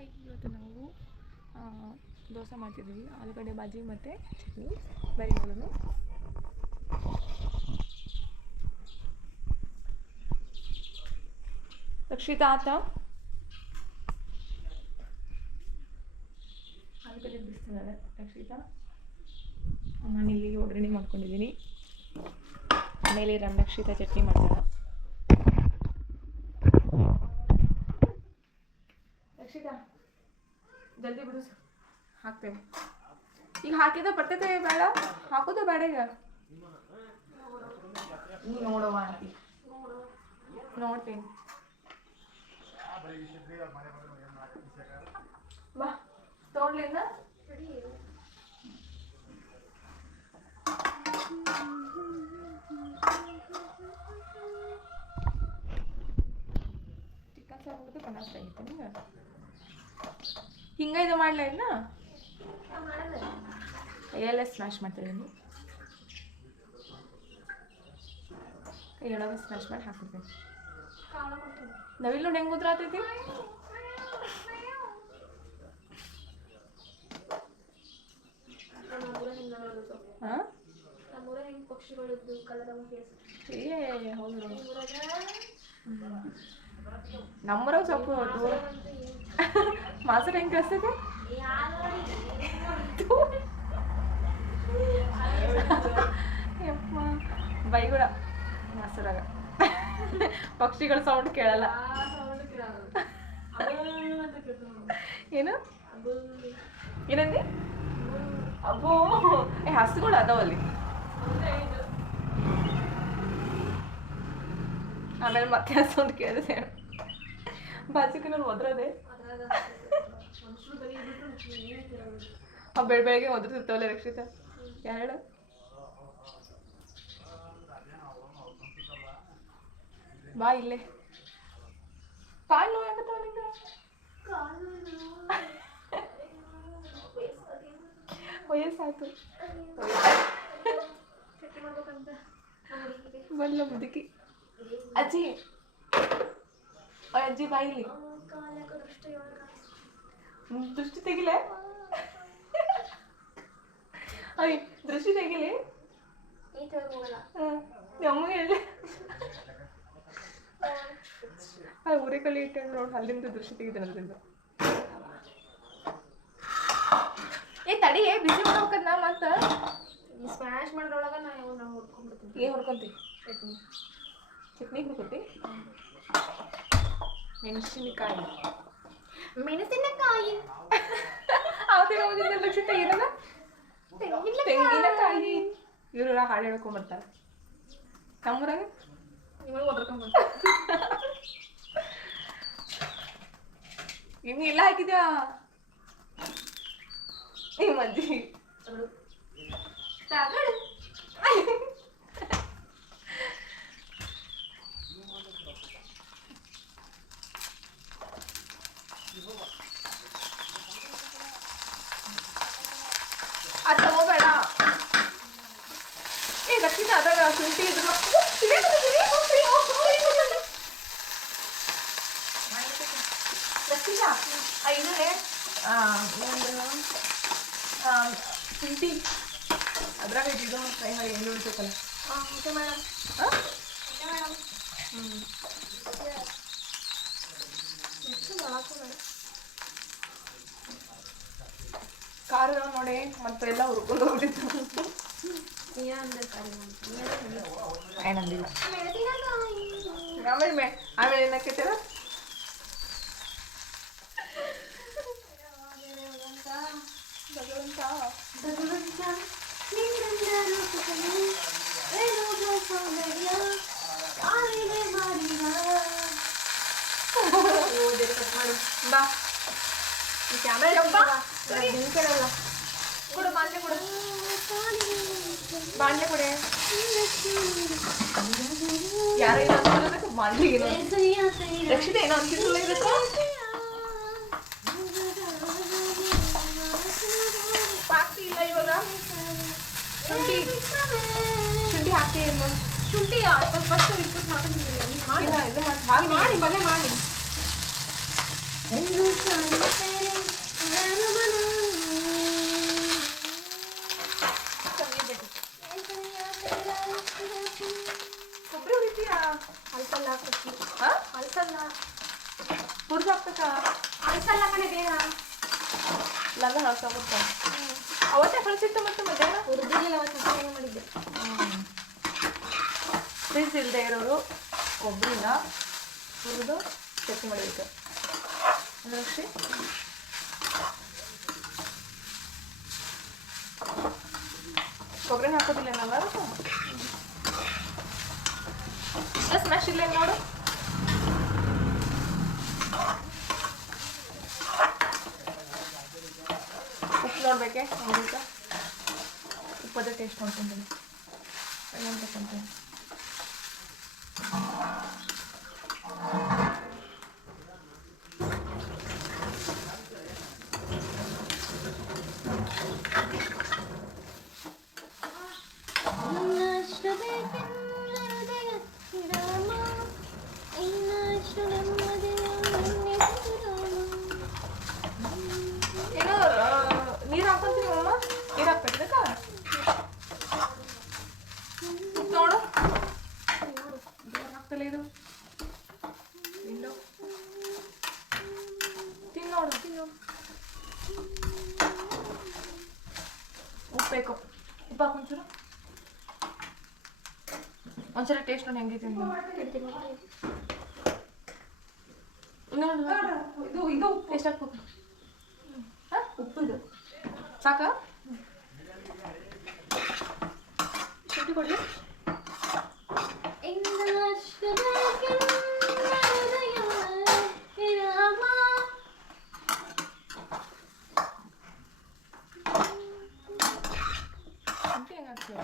Hi, ಇವತ್ತು ನಾವು ದೋಸೆ ಮಾಡ್ತಿದ್ದೀವಿ. ಆಲೂಗಡ್ಡೆ ಬಾಜಿ ಮತ್ತು ಚಟ್ನಿ. ಬರೀ ನೋಡೋಣ. ರಕ್ಷಿತಾ ಆತ ಆಲೂಗಡ್ಡೆ ಬಿಡಿಸ್ತಿದ್ದಾಳೆ ರಕ್ಷಿತಾ. ನಾನಿಲ್ಲಿ ಒಗ್ಗರಣೆ ಮಾಡ್ಕೊಂಡಿದ್ದೀನಿ. ಆಮೇಲೆ ರಕ್ಷಿತಾ ಚಟ್ನಿ ಮಾಡ್ತಾಳೆ. ರಕ್ಷಿತಾ ಜಲ್ದಿ ಬಿಡು, ಹಾಕ್ತೇವೆ. ಈಗ ಹಾಕಿದ ಬರ್ತೈತೆ ಬೇಡ, ಹಾಕೋದು ಬೇಡ. ಈಗ ನೀ ನೋಡವ ಆಂಟಿ, ನೋಡ್ತೀನಿ ಬಾ ತೊಗೊಳ್ಲಿಲ್ಲ. ಚಿಕನ್ ಸಾರು ಮಾಡೋದು ಕನ್ನಡ ಆಗಿತ್ತು ನಿಂಗೆ. ಹಿಂಗೆ ಇದು ಮಾಡಲ ಇನ್ನ ಕೈಯಲ್ಲೇ ಸ್ಮ್ಯಾಶ್ ಮಾಡ್ತಿದ್ದೀನಿ. ಕೈಯೊಳಗೆ ಸ್ಮ್ಯಾಶ್ ಮಾಡಿ ಹಾಕ್ಬಿಡ್ತೀನಿ. ನಾವಿಲ್ಲೂ ಹೆಂಗೆ ಉದ್ರಾತೈತಿ. ಹಾಂ ಏ ಹೌದು, ನಮ್ಮೂರಾಗ ಸ್ವಲ್ಪ ಮಾಸರ್ ಹೆಂಗೆ ಕಳಿಸ್ತೈತೆ. ಯಪ್ಪ ಬೈಗುಳ ಮಾಸರಾಗ ಪಕ್ಷಿಗಳ ಸೌಂಡ್ ಕೇಳಲ್ಲ. ಏನು ಏನಂದಿ? ಅಬ್ಬೋ ಹಸುಗಳು ಅದಾವಲ್ಲಿ. ಆಮೇಲೆ ಮತ್ತೆ ಆ ಸೌಂಡ್ ಕೇಳಿದೆ. ಬಾಚಿಕನಲ್ಲಿ ಒದ್ರದೆ ಬೆಳಗ್ಗೆ ಒದ್ರತಿರ್ತಾವಲ್ಲ ರಕ್ಷಿತಾ. ಯಾರು ಬಾ ಇಲ್ಲೇ. ಕಾಲು ನೋವಾಗತ್ತವ ನಿಂಗೆ? ವಯಸ್ಸಾಯ್ತು ಬಲ್ಲ ಮುದುಕಿ. ಅಜ್ಜಿ ಅಜ್ಜಿ ಬಾಯಿಲಿ ದೃಷ್ಟಿ ತೆಗಿಲೆ. ಅಯ್ಯ ದೃಷ್ಟಿ ತೆಗಿಲಿ. ಅಮ್ಮಗೆ ಹೇಳಿ ಊರೇ ಕಲಿ ಇಟ್ಟೆ ನೋಡಿ. ಅಲ್ಲಿಂದ ದೃಷ್ಟಿ ತೆಗಿತಾನೆ ಅದರಿಂದ. ಏ ತಡಿ, ಬಿಸಿ ಮಾಡ್ಬೇಕದ್ನ ಮತ್ತೆ ಸ್ಮ್ಯಾಶ್ ಮಾಡೋಳಗ ನಾವು ಹೊಡ್ಕೊಂಡ್ಬಿಡ್ತೀವಿ. ಏನು ಹೊಡ್ಕೊಂತೀವಿ? ಚಟ್ನಿ ಚಟ್ನಿ ಹುಡ್ಕೊತಿ. ಮೆಣಸಿನಕಾಯಿ ಅವತ್ತೇ ಓದಿದ್ದ ರಕ್ಷಿತ ಏನಲ್ಲ ತೆಂಗಿನಕಾಯಿ. ಇವರೆಲ್ಲ ಹಾಡು ಹೇಳ್ಕೊಂಬರ್ತಾರೆ ನಮ್ಮೂರಾಗ. ನಿಮಗೆ ಓದ್ಕೊಂಡ್ಬರ್ತಾರೆ. ಇನ್ನು ಎಲ್ಲ ಹಾಕಿದ್ಯಾ ಈ ಮಜ್ಜಿ ತಗಡು. ಅದು ತಗೋಬೇಡ. ಏ ರಕ್ಷಿತ ಅದಾಗ ಶುಂಠಿ ಇದ್ರು ರಕ್ಷಿತ ಇನ್ನೇ ಶುಂಠಿ ಅದ್ರಾಗ ಇದು ಫ್ರೈ ಮಾಡಿ ಎಣ್ಣೆ ಉಳಿತೈತಲ್ಲ. Okay madam. ಖಾರ ನೋಡಿ ಮತ್ತೆ ಎಲ್ಲ ಹುರ್ಕೊಂಡು ಹೋಗ್ಬಿಟ್ಟಿತ್ತು. ಏನಂದಿಲ್ಲ. ಆಮೇಲೆ ಏನಕ್ಕೈತೇನ ಬಾ ಈ ಕ್ಯಾಮೆರಾ ಕೊಡು. ಬಾಂಡ್ಲೆ ಕೊಡು, ಬಾಂಡ್ಲೆ ಕೊಡೆ. ಯಾರೋ ಏನೋ ಅನ್ಕೊಳ್ಳೋದಕ್ಕೆ ಬಾಂಡ್ಲೆ ಏನೋ ರಕ್ಷಿತ ಏನೋ ಅನ್ಸಿಲ್ಲ. ಇದಕ್ಕೆ ಪಾಕ್ತಿ ಇಲ್ಲ ಇವಾಗ. ಶುಂಠಿ ಶುಂಠಿ ಹಾಕಿ ಶುಂಠಿ ಫಸ್ಟ್ ಇಟ್ಬಿಟ್ಟು ಮಾಡ್ಕೊಂಡಿದ್ದೀವಿ. ಇದು ಮಾಡಿ ಬಲ್ಲೆ ಮಾಡಿ. ಯಾಕ ಅನ್ಸಲ್ಲ ಕಣೆ ಬೇಗ ಲಂಗ ಹಾಕ್ಸಾಗುತ್ತ ಅವತ್ತೇ ಕಳಿಸಿತ್ತು ಮತ್ತೆ ಮಧ್ಯಾಹ್ನ ಹುರಿದಿರಲಿಲ್ಲ ಅವತ್ತು ಚಪಾತಿ ಮಾಡಿದ್ದೆ. ಫ್ರಿಜ್ ಇಲ್ಲದೆ ಇರೋರು ಕೊಬ್ಬರಿನ ಹುರಿದು ಚಟ್ನಿ ಮಾಡಬೇಕು ಅಂದ್ರೆ ಕೊಬ್ಬರಿನ ಹಾಕೋದಿಲ್ಲ ನಾನು ಸ್ಮ್ಯಾಶ್ ಇಲ್ಲ ನೋಡು. ಉಪ್ಪು ನೋಡ್ಬೇಕೆ ಹೆಂಗೈತ ಉಪ್ಪದೇ ಟೇಸ್ಟ್ ನೋಡ್ಕೊಂತೀನಿ ಏನು ತಗೊಂತೀನಿ. ನೀರು ಹಾಕೊಂತೀನಿ ಅಮ್ಮ ನೀರು ಹಾಕ್ಬೇಕ ನೋಡು ಆಗ್ತಲ್ಲ ಇದು ತಿನ್ನು ತಿನ್ನೋಡು ಉಪ್ಪು ಬೇಕು ಉಪ್ಪು ಹಾಕೊಂಚೂರು ಒಂದ್ಸಲ ಟೇಸ್ಟ್ ನೋಡಿ ಹೆಂಗೈತೆ ಇದು ಇದು ಟೇಸ್ಟ್ ಹಾಕ್ಬೇಕು. ಹಾಂ ಉಪ್ಪು ಇದು ಸಾಕ ಶುಂಠಿ ಕೊಡಲಿ ಶುಂಠಿ ಹೆಂಗೆ ಹಾಕ್ತೀವಿ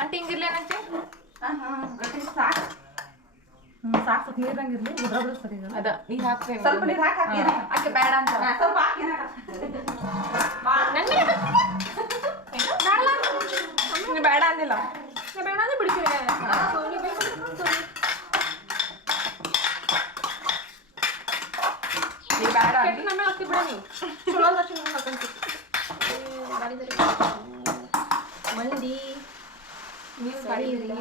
ಆಂಟಿ ಹಿಂಗಿರ್ಲೇನಂತೆ ಸಾಕು ಸಾಕು ನೀರಂಗಿರ್ಲಿ ಗುಡ್ರ ಸರಿ ಅದ ನೀರು ಹಾಕ್ತೇವೆ ಸ್ವಲ್ಪ ನೀರು ಹಾಕಿ ಅಕ್ಕೆ ಬೇಡ ಅಂತ ಸ್ವಲ್ಪ ಹಾಕಿ ಬೇಡ ಅಂದಿಲ್ಲ ಬೇಡ ಅಂದ್ರೆ ಬಿಡ್ತೀವಿ ನೀವು ಬೇಡ ನಮ್ಮ ಹಾಕಿ ಬಿಡ ನೀವು ಚಲೋ ಹಾಕೊಂತೀವಿ ಮಂದಿ ನೀವು ಮಾಡಿದ್ರಿ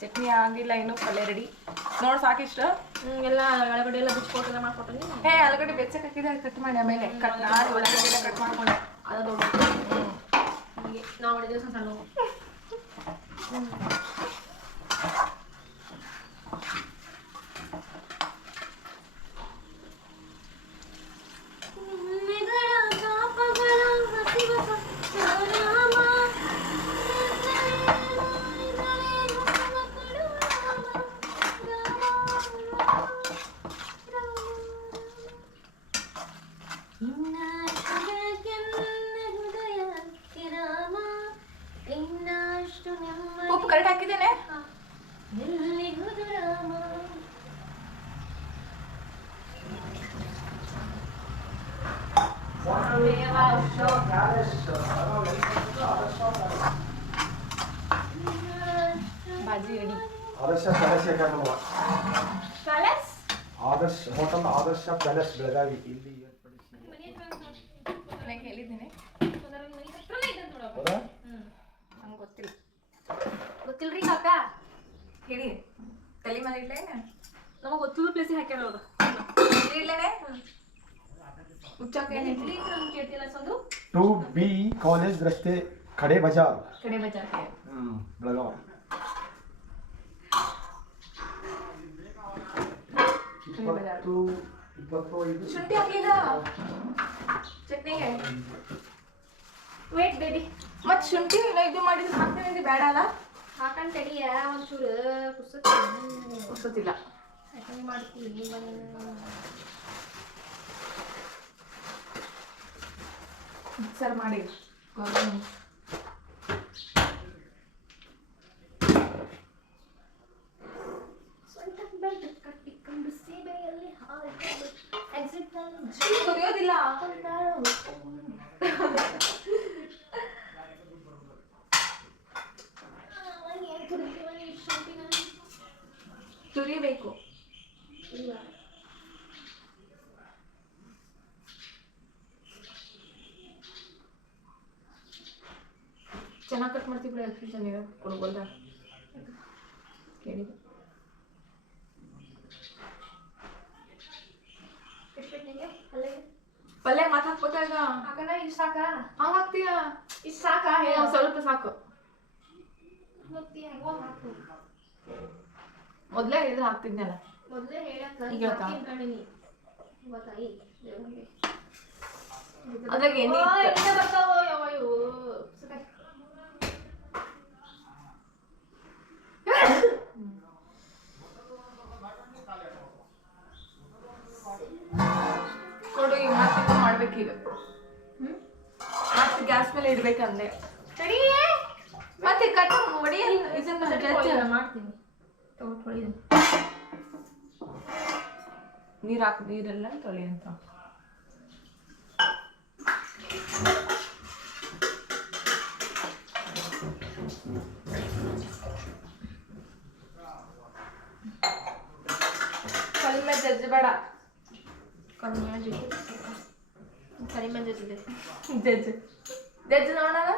ಚಟ್ನಿ ಆಗಿಲ್ಲ ಇನ್ನು ಪಲ್ಯ ರೆಡಿ ನೋಡಿ ಸಾಕಿಷ್ಟ ಎಲ್ಲ ಒಳಗಡೆ ಎಲ್ಲ ಬಿಚ್ಕೊಟ್ಟೆಲ್ಲ ಮಾಡ್ಕೊಟ್ಟೆ ಹೇ ಆಲೂಗಡ್ಡೆ ಬೆಚ್ಚಕ್ಕೆ ಹಾಕಿದ್ರೆ ಕಟ್ ಮಾಡಿ ಆಮೇಲೆ ಕಟ್ ಮಾಡಿ ಒಳಗಡೆ ಕಟ್ ಮಾಡ್ಕೊಂಡೆ ಅದು ದೊಡ್ಡ ನಾವು ಮಾಡಿದ್ರೆ ಸಣ್ಣ ಉಪ್ಪು ಕರೆಕ್ಟ್ ಹಾಕಿದ್ದೇನೆ भाजी रेडी आदर्श पैलेस आदर्श होटल आदर्श पैलेस ಬೆಳಗಾವಿ ಇಲ್ಲಿ ಏರ್ಪಡಿಸಿ ನನಗೆ ಹೇಳಿದ್ದೀನಿ ಹೌದಾ ನಂಗೆ ಗೊತ್ತಿಲ್ಲ ಗೊತ್ತಿಲ್ರಿ ಕಾಕ ಹೇಳಿ ತಲೆ ಮೇಲೆ ಇಡ್ಲೇನೆ ನಮಗೆ ಗೊತ್ತಿಲ್ಲ ಪ್ಲೇಸಿಗೆ ಹಾಕ್ಯಾರ ಅವರು ಇಡ್ಲೇನೆ ಉಚ್ಚಕ್ಕೆ ಇಡ್ಲಿ ಕೇಳ್ತಿಲ್ಲ ಸಂದು 2B ಕಾಲೇಜ್ ರಸ್ತೆ ಕಡೆ ಬಜಾರ್ ಕಡೆ ಬಜಾರ್ಗೆ ಬೆಳಗಾವಿ ಶುಂಠಿ ಹಾಕ್ಲಿಲ್ಲ ಚಟ್ನಿಗೆ ವೇಟ್ ಬೇಬಿ ಮತ್ತೆ ಶುಂಠಿ ಇದು ಮಾಡಿದ್ರೆ ಹಾಕ್ತೇನೆ ಬೇಡ ಅಲ್ಲ ಹಾಕಂತ ತಡಿಯ ಒಂಚೂರು ಕುಸೋತಿಲ್ಲ ಯಾಕಂದ್ರೆ ಮಾಡ್ತೀವಿ ಮಿಕ್ಸರ್ ಮಾಡಿ ಕುದಿಯೋದಿಲ್ಲ ತುರಿಬೇಕು ಚೆನ್ನಾಗಿ ಕಟ್ ಮಾಡ್ತೀವಿ ಎಲೆಕ್ಟ್ರಿಷಿಯನ್ ಏನೋ ಕೊಡ್ಬೋದ ಕೇಳಿ ಪಲ್ಯ ಮಾತು ಹಾಕ್ಬೇಕಾಗ ಹಾಕಣ ಇಷ್ಟು ಸಾಕಾ ಹಂಗೆ ಹಾಕ್ತೀಯ ಇಷ್ಟು ಸಾಕಾ ಸ್ವಲ್ಪ ಸಾಕು ಹಾಕು ಮೊದಲೇ ಇದು ಹಾಕ್ತಿದ್ನಲ್ಲ ಮೊದಲೇ ಹೇಳಕ್ಕ ಈಗ ಹೇಳ್ತಾ? ಕಣಿನಿ ಗೊತ್ತಾಯಿ ದೇವ್ರಿಗೆ ಅದ್ರಾಗ ಎಣ್ಣೆ ಇತ್ತು. ಎಣ್ಣೆ ಬರ್ತಾವೋ ಯಾವ ಇವು ಕೊಡು ಈಗ ಮತ್ತೆ ಮಾಡ್ಬೇಕೀಗ ಮತ್ತೆ ಗ್ಯಾಸ್ ಮೇಲೆ ಇಡ್ಬೇಕಂದೆ ಸರಿ ಮತ್ತೆ ಕಟ್ ಒಡಿಯಲ್ಲ ಇದನ್ನ ಜಜ್ಜ ಮಾಡ್ತೀನಿ ತೊಗೊಳ್ಳಿ ನೀರು ಹಾಕಿ ನೀರೆಲ್ಲ ತೊಳಿ ಅಂತ ಕಡಿಮೆ ಜಜ್ಜಬೇಡ ಕಡಿಮೆ ಜೊತೆ ಜಜ್ಜ್ ಜಜ್ಜ್ ನೋಡೋಣ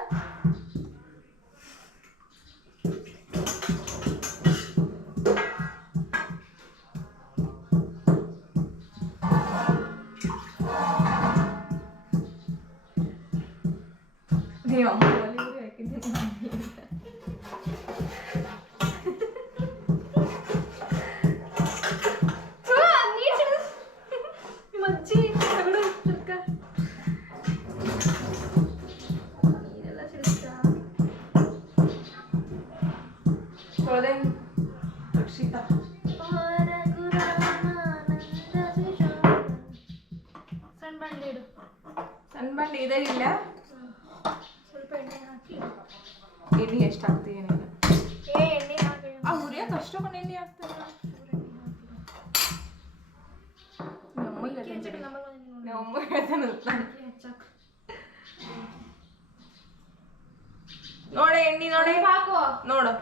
ನೀವು ಅಮ್ಮಲ್ಲಿ ಹಾಕಿದ್ದೀನಿ ಮಜ್ಜಿ ತಗಡು ಚುಕ್ಕ ನೀರೆಲ್ಲ ಸಿಡಿಸ್ತಾ ತೊಳೆದೆ ರಕ್ಷಿತಾ ಸಣ್ಣ ಬಂಡಿ ಇಡು ಸಣ್ಣ ಬಂಡಿ ಇದೆ ಇಲ್ಲ ಸ್ವಲ್ಪ ಎಣ್ಣೆ ಹಾಕಿ ಎಣ್ಣೆ ಎಷ್ಟು ಹಾಕ್ತೀಯ ನೀನು ಎಣ್ಣೆ ಹಾಕಿ ಆ ಹುರಿಯಕ್ಕೆ ಅಷ್ಟೊಂದು ಎಣ್ಣೆ ಹಾಕ್ತಾರ ನಮ್ಮಮ್ಮ ಹೇಳ್ತಾನಂತ ನೋಡೆ ಎಣ್ಣೆ ನೋಡೆ ಹಾಕು ನೋಡು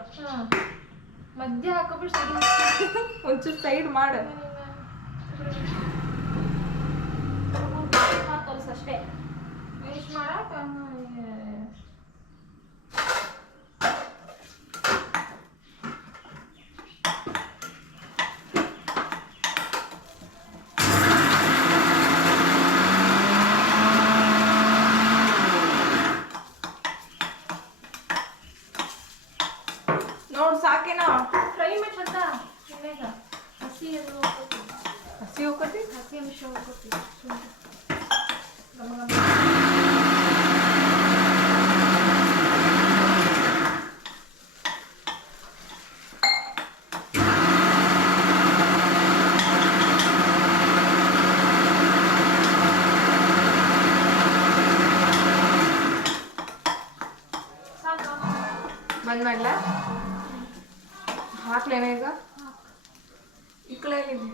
ಮಧ್ಯ ಹಾಕೋಬಿಟ್ಟು ಸರಿ ಒಂಚೂರು ಸೈಡ್ ಮಾಡು ಕಲ್ಸ ಅಷ್ಟೇ ವೇಸ್ಟ್ ಮಾಡಕ್ಕ ನೋಡು ಸಾಕೇನಾ ಫ್ರೈ ಮಾಡ್ಸಂತ ಎಣ್ಣೆಗ ಹಸಿ ಅದು ಹಸಿ ಹೋಗತಿ ಹಸಿ ಅಂಶ ಹೋಗ್ಕೊತೀವಿ ಬಂದ್ ಮಾಡ್ಲ ಹಾಕ್ಲೇನ ಈಗ ಇಕ್ಕಳ ಎಲ್ಲಿದೆ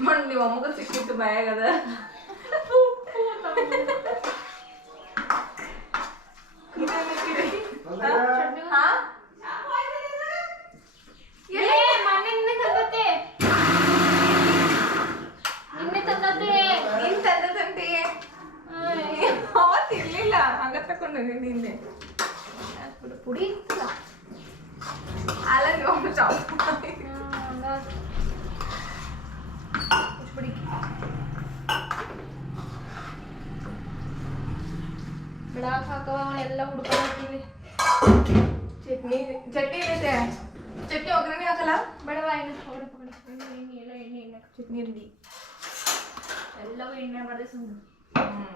ಮಣ್ಣು ನೀವು ಅಮ್ಮಗ ಸಿಕ್ಕಿತ್ತು ಬಾಯಾಗದ ಹಾ ನಿನ್ನೆ ತಂದತ್ತೆ ನೀನ್ ತಂದದಂತೆ ಅವತ್ತು ಇರ್ಲಿಲ್ಲ ಹಂಗ ತಕೊಂಡು ನಿನ್ನೆ ಪುಡಿ ಇರ್ತಲ್ಲ ಅಲ್ಲ ನೀವು ಚಾಪ್ ಪುಡಿ ಬಿಡಾಕ್ ಹಾಕವ ಎಲ್ಲ ಹುಡ್ಕೊಳ್ತೀವಿ ಚಟ್ನಿ ಚಟ್ನಿ ಏನೈತೆ ಚಟ್ನಿ ಒಗ್ಗರಣೆ ಹಾಕಲ್ಲ ಬೇಡವ ಎಣ್ಣೆ ಎಣ್ಣೆ ಎಣ್ಣೆ ಎಲ್ಲ ಎಣ್ಣೆ ಎಣ್ಣೆ ಚಟ್ನಿ ರೆಡಿ ಎಲ್ಲವೂ ಎಣ್ಣೆ ಬರದೆ ಸುಮ್ಮನೆ ಹ್ಮ್